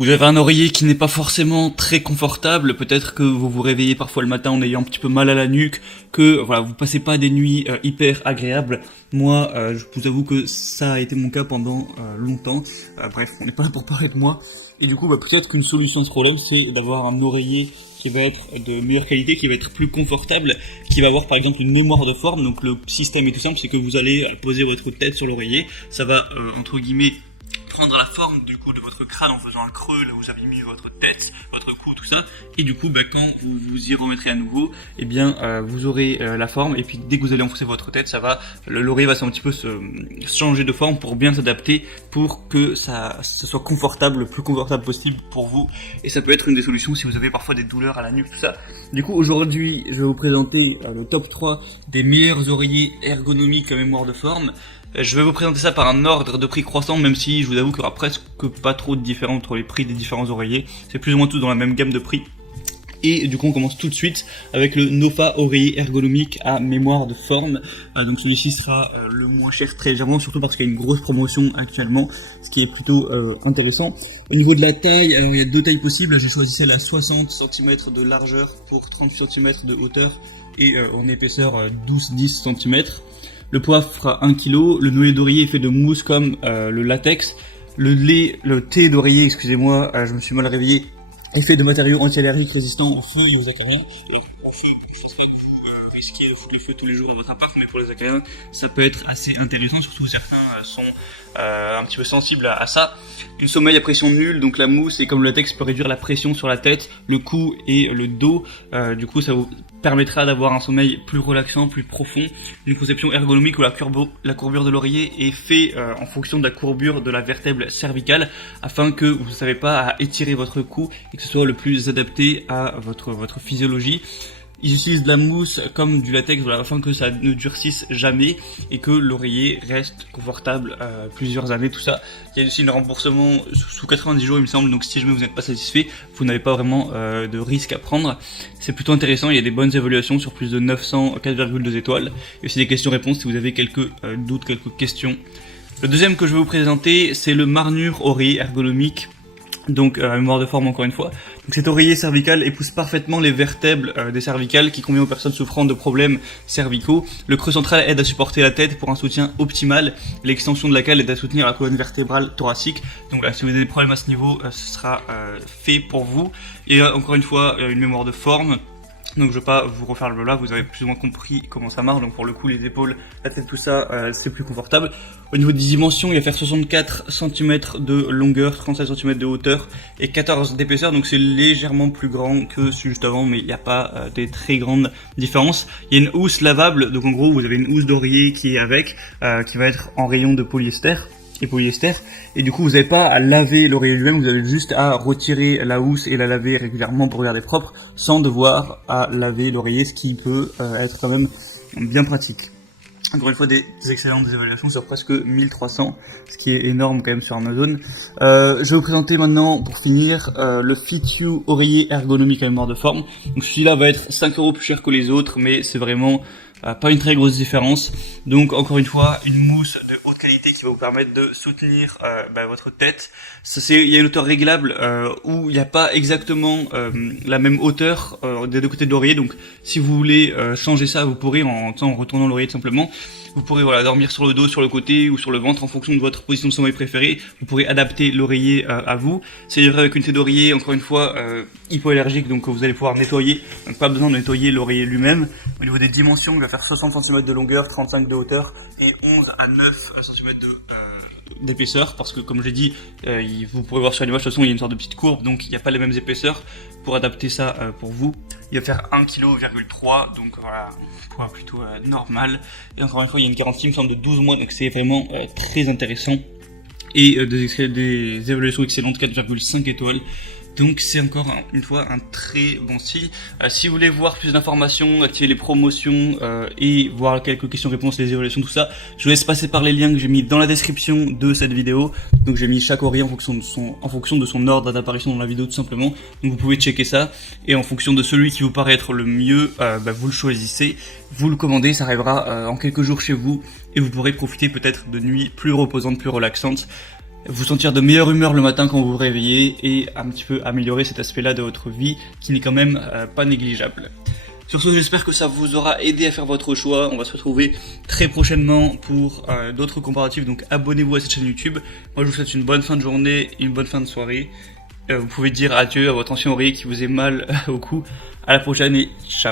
Vous avez un oreiller qui n'est pas forcément très confortable, peut-être que vous vous réveillez parfois le matin en ayant un petit peu mal à la nuque, que voilà, vous passez pas des nuits hyper agréables. Moi, je vous avoue que ça a été mon cas pendant longtemps. Bref, on n'est pas là pour parler de moi. Et du coup, peut-être qu'une solution à ce problème, c'est d'avoir un oreiller qui va être de meilleure qualité, qui va être plus confortable, qui va avoir par exemple une mémoire de forme. Donc le système est tout simple, c'est que vous allez poser votre tête sur l'oreiller, ça va entre guillemets prendre la forme du coup de votre crâne en faisant un creux là où vous avez mis votre tête, votre cou, tout ça, et du coup quand vous vous y remettrez à nouveau, eh bien vous aurez la forme, et puis dès que vous allez enfoncer votre tête, ça va, l'oreille va un petit peu se changer de forme pour bien s'adapter, pour que ça soit confortable, le plus confortable possible pour vous, et ça peut être une des solutions si vous avez parfois des douleurs à la nuque, tout ça. Du coup aujourd'hui je vais vous présenter le top 3 des meilleurs oreillers ergonomiques à mémoire de forme. Je vais vous présenter ça par un ordre de prix croissant, même si je vous avoue qu'il y aura presque pas trop de différence entre les prix des différents oreillers. C'est plus ou moins tous dans la même gamme de prix. Et du coup on commence tout de suite avec le Nofa oreiller ergonomique à mémoire de forme. Donc celui-ci sera le moins cher très légèrement, surtout parce qu'il y a une grosse promotion actuellement, ce qui est plutôt intéressant. Au niveau de la taille, il y a deux tailles possibles. J'ai choisi celle à 60 cm de largeur pour 30 cm de hauteur et en épaisseur 12-10 cm. Le poids fera 1 kg, le noyau d'oreiller est fait de mousse comme le latex. Le thé d'oreiller, excusez-moi, je me suis mal réveillé, est fait de matériaux anti-allergiques résistants au feu et aux acariens. En feu, je pense pas que vous risquiez de foutre le feu tous les jours dans votre appart, mais pour les acariens, ça peut être assez intéressant, surtout certains sont un petit peu sensibles à ça. Une sommeil à pression nulle, donc la mousse et comme le latex peut réduire la pression sur la tête, le cou et le dos. Du coup, ça vous permettra d'avoir un sommeil plus relaxant, plus profond. Une conception ergonomique où la courbure de l'oreiller est faite en fonction de la courbure de la vertèbre cervicale, afin que vous ne savez pas à étirer votre cou et que ce soit le plus adapté à votre physiologie. Ils utilisent de la mousse comme du latex, voilà, afin que ça ne durcisse jamais et que l'oreiller reste confortable plusieurs années, tout ça. Il y a aussi un remboursement sous 90 jours il me semble, donc si jamais vous n'êtes pas satisfait, vous n'avez pas vraiment de risque à prendre. C'est plutôt intéressant, il y a des bonnes évaluations sur plus de 900, 4,2 étoiles, et aussi des questions-réponses si vous avez quelques doutes, quelques questions. Le deuxième que je vais vous présenter, c'est le Marnure oreiller ergonomique. Donc à mémoire de forme encore une fois. Donc cet oreiller cervical épouse parfaitement les vertèbres des cervicales qui convient aux personnes souffrant de problèmes cervicaux. Le creux central aide à supporter la tête pour un soutien optimal. L'extension de la cale aide à soutenir la colonne vertébrale thoracique. Donc là, si vous avez des problèmes à ce niveau, ce sera fait pour vous. Et encore une fois, une mémoire de forme. Donc je vais pas vous refaire le blabla, vous avez plus ou moins compris comment ça marche. Donc pour le coup, les épaules, la tête, tout ça, c'est plus confortable. Au niveau des dimensions, il va faire 64 cm de longueur, 37 cm de hauteur et 14 d'épaisseur. Donc c'est légèrement plus grand que celui juste avant, mais il n'y a pas des très grandes différences. Il y a une housse lavable, donc en gros vous avez une housse d'oreiller qui est avec, qui va être en rayon de polyester. Et du coup vous n'avez pas à laver l'oreiller lui-même, vous avez juste à retirer la housse et la laver régulièrement pour garder propre sans devoir à laver l'oreiller, ce qui peut être quand même bien pratique. Encore une fois, des excellentes évaluations sur presque 1300, ce qui est énorme quand même sur Amazon. Je vais vous présenter maintenant, pour finir, le FitU oreiller ergonomique à mémoire de forme. Donc celui-là va être 5 € plus cher que les autres, mais c'est vraiment pas une très grosse différence. Donc encore une fois, une mousse de haute qualité qui va vous permettre de soutenir votre tête. Il y a une hauteur réglable où il n'y a pas exactement la même hauteur des deux côtés de l'oreiller. Donc si vous voulez changer ça, vous pourrez en retournant l'oreiller tout simplement. Vous pourrez dormir sur le dos, sur le côté ou sur le ventre en fonction de votre position de sommeil préférée. Vous pourrez adapter l'oreiller à vous. C'est livré avec une tête d'oreiller, encore une fois, hypoallergique, donc vous allez pouvoir nettoyer. Donc pas besoin de nettoyer l'oreiller lui-même. Au niveau des dimensions, il va faire 60 cm de longueur, 35 de hauteur et 11 à 9 cm d'épaisseur, parce que comme j'ai dit, vous pourrez voir sur l'image, de toute façon il y a une sorte de petite courbe, donc il n'y a pas les mêmes épaisseurs. Pour adapter ça pour vous, il va faire 1,3 kg, donc voilà, un poids plutôt normal. Et encore une fois, il y a une garantie, il me semble, de 12 mois, donc c'est vraiment très intéressant. Et des évaluations excellentes, 4,5 étoiles. Donc c'est encore une fois un très bon style. Si vous voulez voir plus d'informations, activer les promotions et voir quelques questions-réponses, les évaluations, tout ça, je vous laisse passer par les liens que j'ai mis dans la description de cette vidéo. Donc j'ai mis chaque oreiller en fonction de son ordre d'apparition dans la vidéo tout simplement. Donc vous pouvez checker ça et en fonction de celui qui vous paraît être le mieux, vous le choisissez, vous le commandez, ça arrivera en quelques jours chez vous et vous pourrez profiter peut-être de nuits plus reposantes, plus relaxantes. vous sentir de meilleure humeur le matin quand vous vous réveillez et un petit peu améliorer cet aspect-là de votre vie qui n'est quand même pas négligeable. Sur ce, j'espère que ça vous aura aidé à faire votre choix. On va se retrouver très prochainement pour d'autres comparatifs, donc abonnez-vous à cette chaîne YouTube. Moi, je vous souhaite une bonne fin de journée, une bonne fin de soirée. Vous pouvez dire adieu à votre ancien oreiller qui vous est mal au cou. À la prochaine et ciao.